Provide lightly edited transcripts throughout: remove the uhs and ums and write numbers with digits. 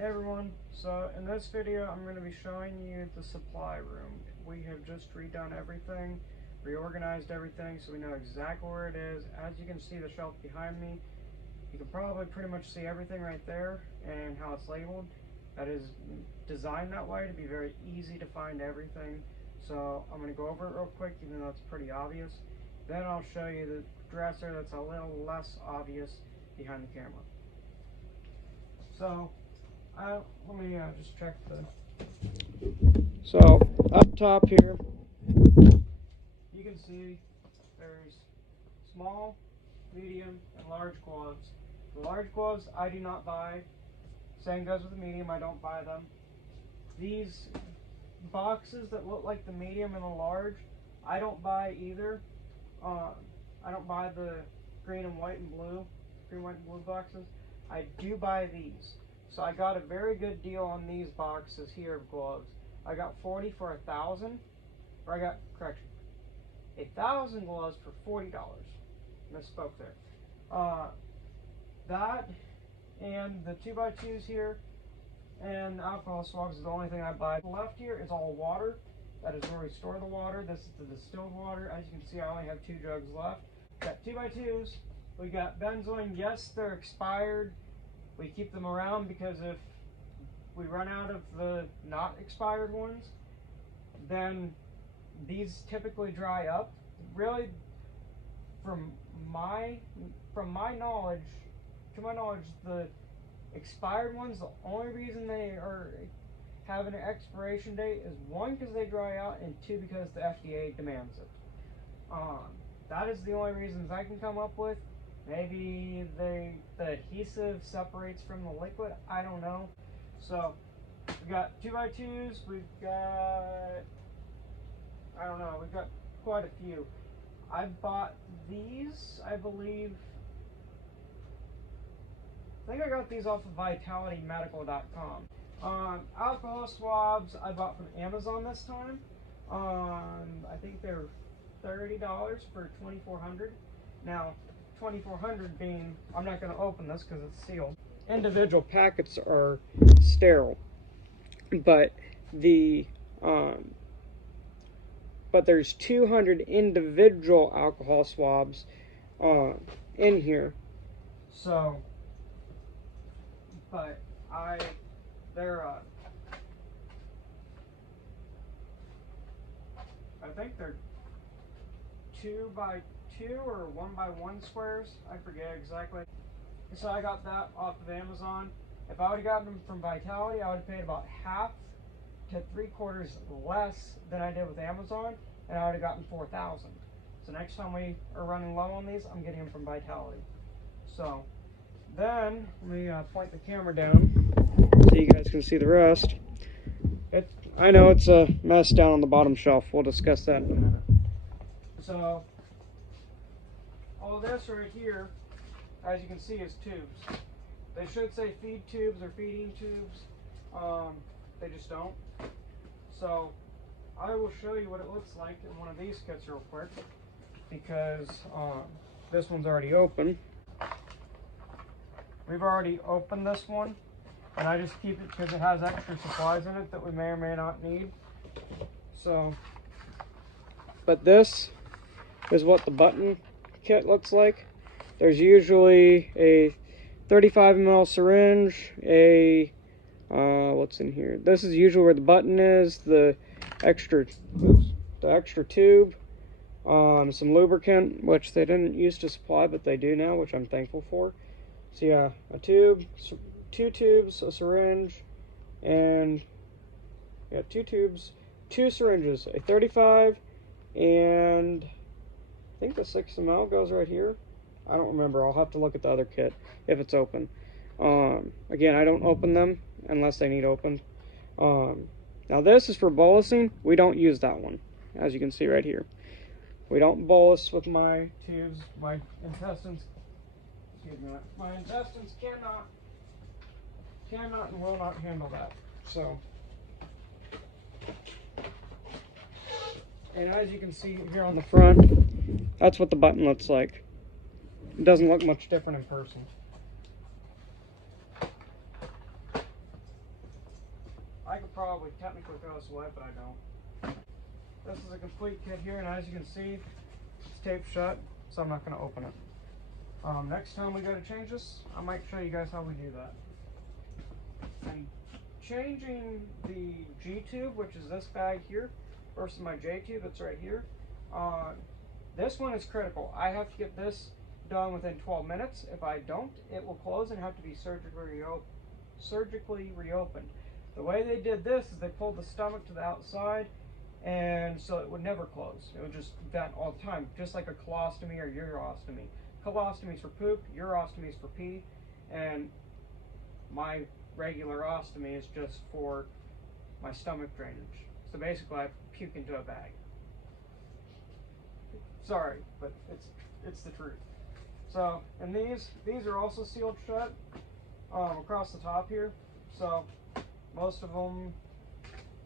Hey everyone, so in this video I'm going to be showing you the supply room. We have just redone everything, reorganized everything so we know exactly where it is. As you can see the shelf behind me, you can probably pretty much see everything right there and how it's labeled. That is designed that way to be very easy to find everything. So I'm going to go over it real quick even though it's pretty obvious. Then I'll show you the dresser that's a little less obvious behind the camera. So let me just check So up top here, you can see there's small, medium, and large gloves. The large gloves I do not buy. Same goes with the medium, I don't buy them. These boxes that look like the medium and the large, I don't buy either. I don't buy the green, white, and blue boxes. I do buy these. So I got a very good deal on these boxes here of gloves. I got 40 for 1,000, or I got, correction, 1,000 gloves for $40. Misspoke there. That and the 2x2s here and alcohol swabs is the only thing I buy. The left here is all water. That is where we store the water. This is the distilled water. As you can see, I only have 2 jugs left. Got 2x2s. We got benzoin. Yes, they're expired. We keep them around because if we run out of the not expired ones, then these typically dry up. Really, from my knowledge, to my knowledge, the expired ones, the only reason they have an expiration date is 1, because they dry out, and 2, because the FDA demands it. That is the only reasons I can come up with. Maybe the adhesive separates from the liquid. I don't know. So we got 2x2s. We've got, I don't know, we've got quite a few. I bought these, I believe. I think I got these off of vitalitymedical.com. Alcohol swabs I bought from Amazon this time. I think they're $30 for 2,400. Now, 2,400 being, I'm not going to open this because it's sealed. Individual packets are sterile, but there's 200 individual alcohol swabs in here. So, but they're I think they're 2x2 or 1x1 squares. I forget exactly. So I got that off of Amazon. If I would have gotten them from Vitality, I would have paid about half to 3/4 less than I did with Amazon, and I would have gotten 4,000. So next time we are running low on these, I'm getting them from Vitality. So then let me point the camera down so you guys can see the rest. I know it's a mess down on the bottom shelf. We'll discuss that in a minute. So all this right here, as you can see, is tubes. They should say feed tubes or feeding tubes. They just don't. So I will show you what it looks like in one of these kits real quick, because this one's already open. We've already opened this one, and I just keep it because it has extra supplies in it that we may or may not need. So, but this is what the button kit looks like. There's usually a 35 ml syringe, what's in here? This is usually where the button is, the extra tube, some lubricant, which they didn't used to supply, but they do now, which I'm thankful for. So yeah, a tube, 2 tubes, a syringe, and yeah, 2 tubes, 2 syringes, a 35, and I think the 6 ml goes right here. I don't remember. I'll have to look at the other kit if it's open. Again, I don't open them unless they need opened. Now this is for bolusing. We don't use that one, as you can see right here. We don't bolus with my tubes. My intestines, excuse me, my intestines cannot and will not handle that. So, and as you can see here on the front, that's what the button looks like. It doesn't look much different in person. I could probably technically throw this away, but I don't. This is a complete kit here, and as you can see, it's taped shut, so I'm not going to open it. Next time we go to change this, I might show you guys how we do that. And changing the G tube, which is this bag here, versus my J tube that's right here, this one is critical. I have to get this done within 12 minutes. If I don't, it will close and have to be surgically reopened. The way they did this is they pulled the stomach to the outside, and so it would never close. It would just vent all the time, just like a colostomy or urostomy. Colostomy is for poop, urostomy is for pee, and my regular ostomy is just for my stomach drainage. So basically I puke into a bag. Sorry, but it's the truth. So, and these are also sealed shut across the top here. So most of them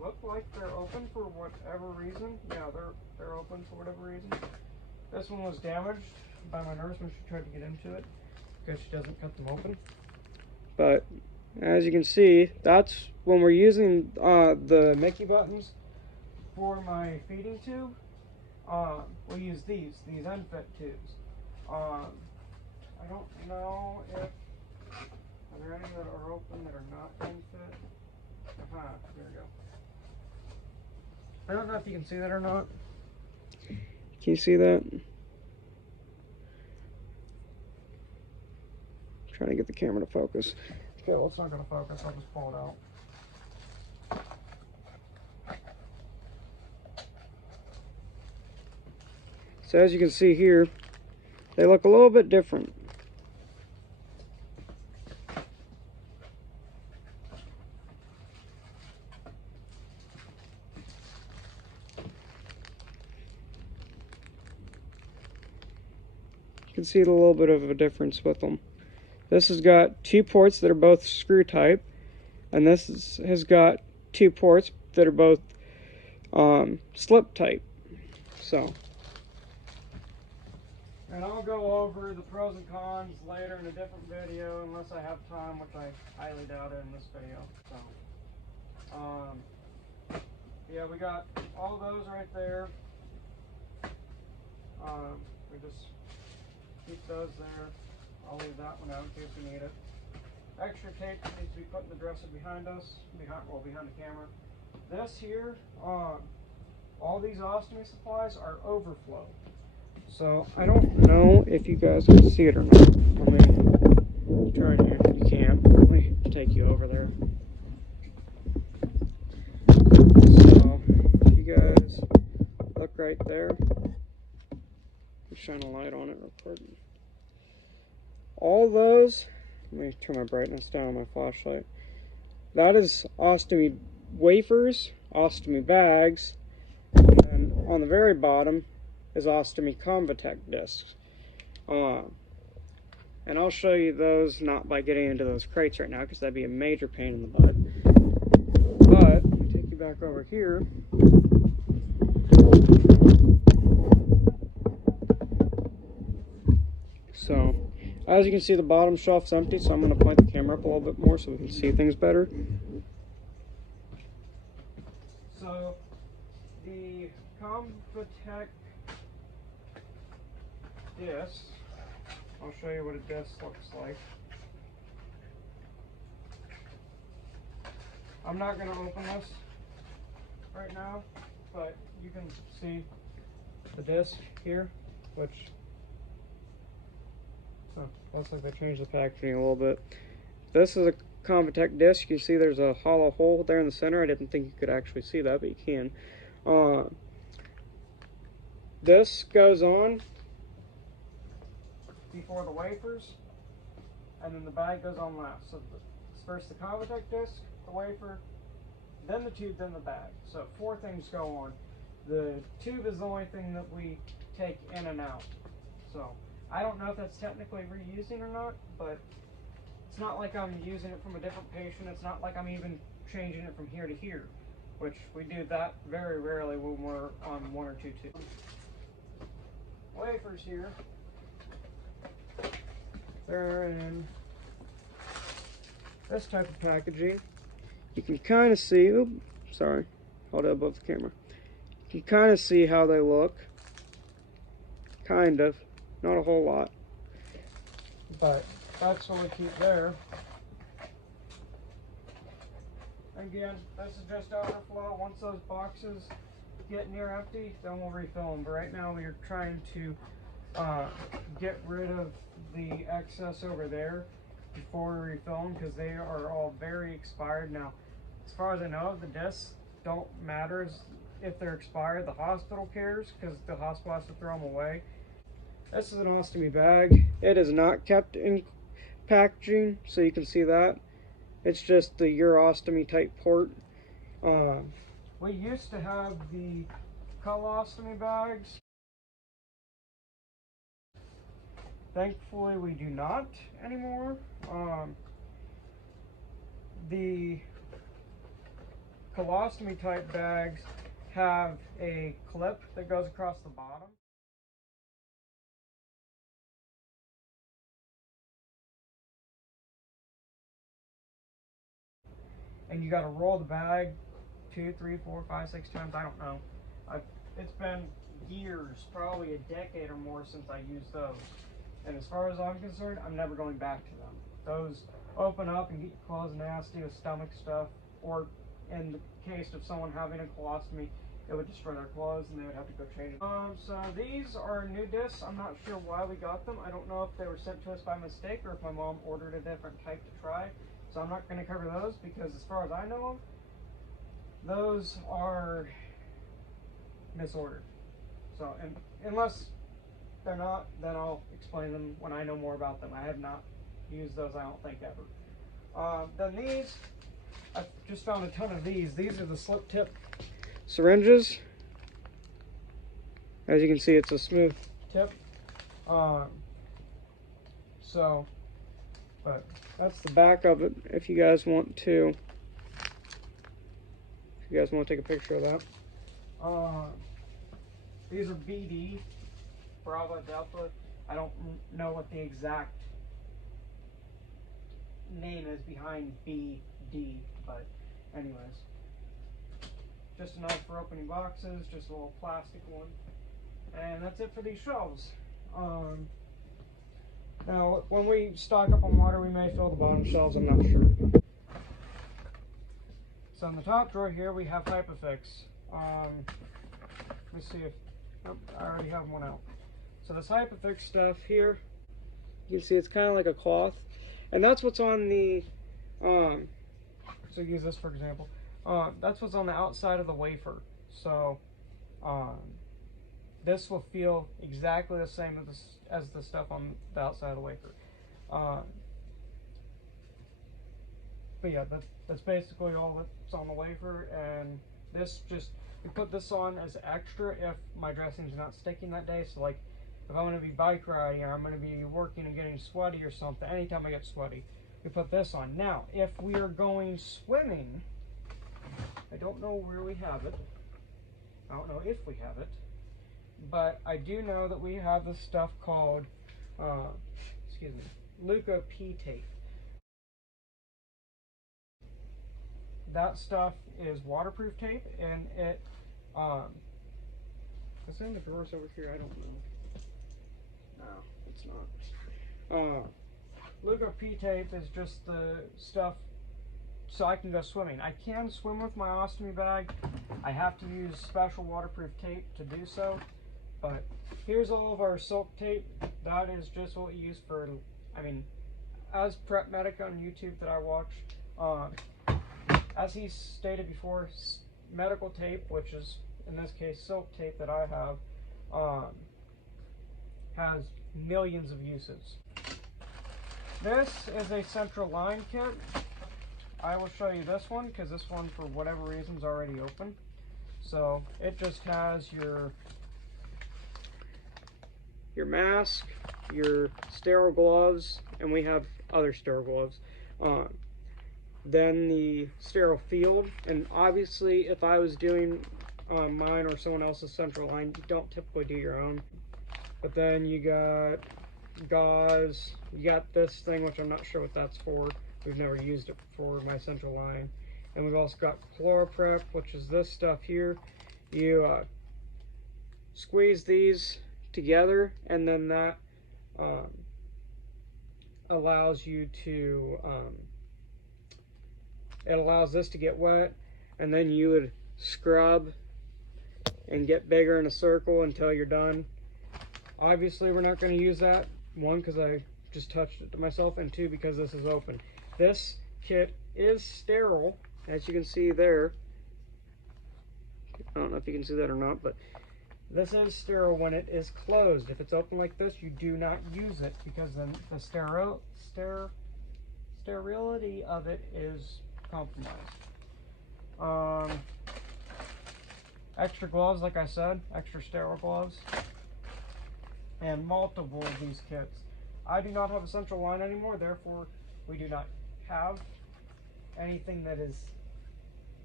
look like they're open for whatever reason. Yeah, they're open for whatever reason. This one was damaged by my nurse when she tried to get into it because she doesn't cut them open. But as you can see, that's when we're using the Mickey buttons for my feeding tube. We'll use these unfit tubes. I don't know if are there any that are open that are not unfit. There we go. I don't know if you can see that or not. Can you see that? Trying to get the camera to focus. Okay, well, it's not going to focus. I'll just pull it out. So as you can see here, they look a little bit different. You can see a little bit of a difference with them. This has got two ports that are both screw type, and this has got two ports that are both slip type. So, and I'll go over the pros and cons later in a different video, unless I have time, which I highly doubt it in this video. So, yeah, we got all those right there. We just keep those there. I'll leave that one out in case we need it. Extra tape needs to be put in the dresser behind us, behind the camera. This here, all these ostomy supplies are overflow. So I don't know if you guys can see it or not. Let me try it here. You can't. Let me take you over there. So if you guys look right there, shine a light on it real quick. All those, let me turn my brightness down on my flashlight. That is ostomy wafers, ostomy bags, and on the very bottom is ostomy Convatec discs. And I'll show you those, not by getting into those crates right now, because that'd be a major pain in the butt. But, let me take you back over here. So, as you can see, the bottom shelf's empty, so I'm going to point the camera up a little bit more so we can see things better. So, the Convatec disc, I'll show you what a disc looks like. I'm not going to open this right now, but you can see the disc here, which looks like they changed the packaging a little bit. This is a Convatec disc. You can see there's a hollow hole there in the center. I didn't think you could actually see that, but you can. This goes on before the wafers, and then the bag goes on last. So it's first the Convatec disc, the wafer, then the tube, then the bag. So 4 things go on. The tube is the only thing that we take in and out. So I don't know if that's technically reusing or not, but it's not like I'm using it from a different patient. It's not like I'm even changing it from here to here, which we do that very rarely when we're on 1 or 2 tubes. Wafers here, they're in this type of packaging. You can kind of see, oops, sorry, hold it above the camera. You can kind of see how they look. Kind of, not a whole lot. But that's what we keep there. Again, this is just overflow. Once those boxes get near empty, then we'll refill them. But right now we are trying to get rid of the excess over there before we refill them, because they are all very expired. Now, as far as I know, the discs don't matter if they're expired. The hospital cares, because the hospital has to throw them away. This is an ostomy bag. It is not kept in packaging, so you can see that. It's just the urostomy type port. We used to have the colostomy bags. Thankfully, we do not anymore. The colostomy type bags have a clip that goes across the bottom. And you got to roll the bag 2, 3, 4, 5, 6 times. I don't know. It's been years, probably a decade or more since I used those. And as far as I'm concerned, I'm never going back to them. Those open up and get your clothes nasty with stomach stuff, or in the case of someone having a colostomy, it would destroy their clothes and they would have to go change them. So these are new discs. I'm not sure why we got them. I don't know if they were sent to us by mistake or if my mom ordered a different type to try. So I'm not going to cover those, because as far as I know, those are misordered. So, and unless they're not, then I'll explain them when I know more about them. I have not used those, I don't think, ever. Then these, I just found a ton of these. These are the slip tip syringes. As you can see, it's a smooth tip. But that's the back of it. If you guys want to take a picture of that. These are BD, Bravo Delta. I don't know what the exact name is behind BD, but anyways. Just a knife for opening boxes, just a little plastic one. And that's it for these shelves. Now, when we stock up on water, we may fill the bottom shelves, I'm not sure. So in the top drawer here, we have Hypofix. Let me see if, oh, I already have one out. So this Hypofix stuff here, you can see it's kind of like a cloth. And that's what's on the, so use this for example. That's what's on the outside of the wafer. So, this will feel exactly the same as the stuff on the outside of the wafer. But yeah, that's basically all that's on the wafer. And this just, we put this on as extra if my dressing's not sticking that day. So like, if I'm going to be bike riding or I'm going to be working and getting sweaty or something, anytime I get sweaty, we put this on. Now, if we are going swimming, I don't know where we have it. I don't know if we have it. But I do know that we have this stuff called, Luca P tape. That stuff is waterproof tape, and it, it's in the drawers over here, I don't know. No, it's not. Luca P tape is just the stuff so I can go swimming. I can swim with my ostomy bag. I have to use special waterproof tape to do so. But here's all of our silk tape. That is just what we use for, I mean, as Prep Medic on YouTube that I watch, as he stated before, medical tape, which is in this case silk tape that I have, has millions of uses. This is a central line kit. I will show you this one because this one, for whatever reason, is already open. So it just has your mask, your sterile gloves, and we have other sterile gloves. Then the sterile field, and obviously if I was doing mine or someone else's central line, you don't typically do your own. But then you got gauze, you got this thing which I'm not sure what that's for. We've never used it before, my central line. And we've also got ChloroPrep, which is this stuff here. You squeeze these together, and then that allows you to, it allows this to get wet, and then you would scrub and get bigger in a circle until you're done. Obviously, we're not going to use that. One, because I just touched it to myself, and two, because this is open. This kit is sterile, as you can see there. I don't know if you can see that or not, but this is sterile when it is closed. If it's open like this, you do not use it, because then the sterility of it is compromised. Extra gloves, like I said, extra sterile gloves, and multiple of these kits. I do not have a central line anymore, therefore we do not have anything that is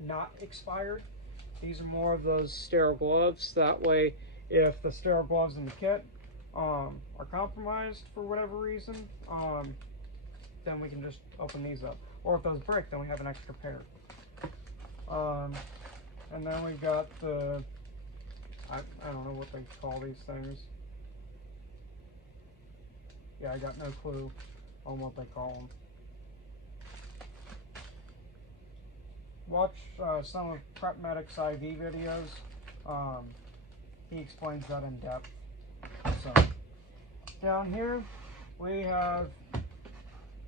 not expired. These are more of those sterile gloves. That way, if the sterile gloves in the kit are compromised for whatever reason, then we can just open these up. Or if those break, then we have an extra pair. And then we've got the, I don't know what they call these things. Yeah, I got no clue on what they call them. Watch some of Prep Medic's IV videos. He explains that in depth. So, down here we have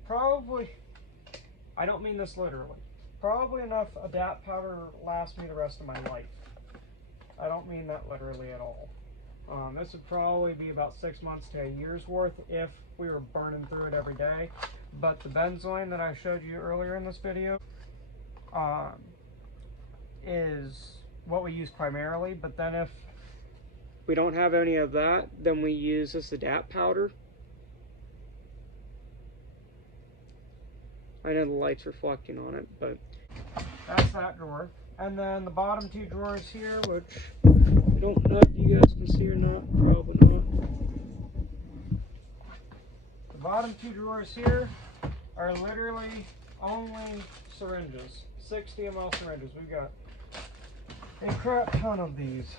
probably, I don't mean this literally, probably enough adapt powder to last me the rest of my life. I don't mean that literally at all. This would probably be about 6 months to a year's worth if we were burning through it every day. But the benzoin that I showed you earlier in this video is what we use primarily. But then if we don't have any of that, then we use this adapt powder. I know the light's reflecting on it, but that's that drawer. And then the bottom two drawers here, which I don't know if you guys can see or not, probably not. The bottom two drawers here are literally only syringes, 60 ml syringes. We've got a crap ton of these.